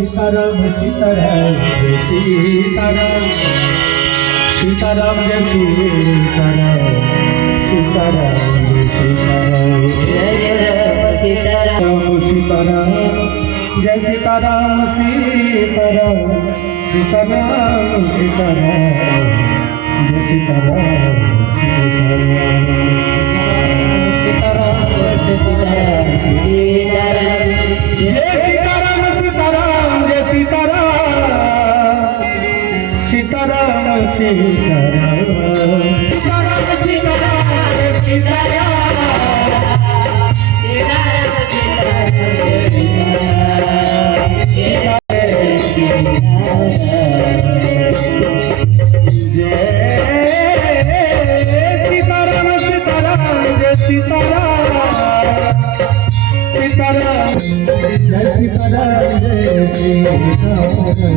Sitaram Sitaram Jai Sitaram Sitaram Jai Sitaram Sitaram Jai Sitaram Sitaram Jai Sitaram Sitaram Sitaram Sitaram Jai Sitaram Sitaram Sitaram Jai Sitaram Sitaram Sitaram Sitaram Jai Sitaram Jai Sitaram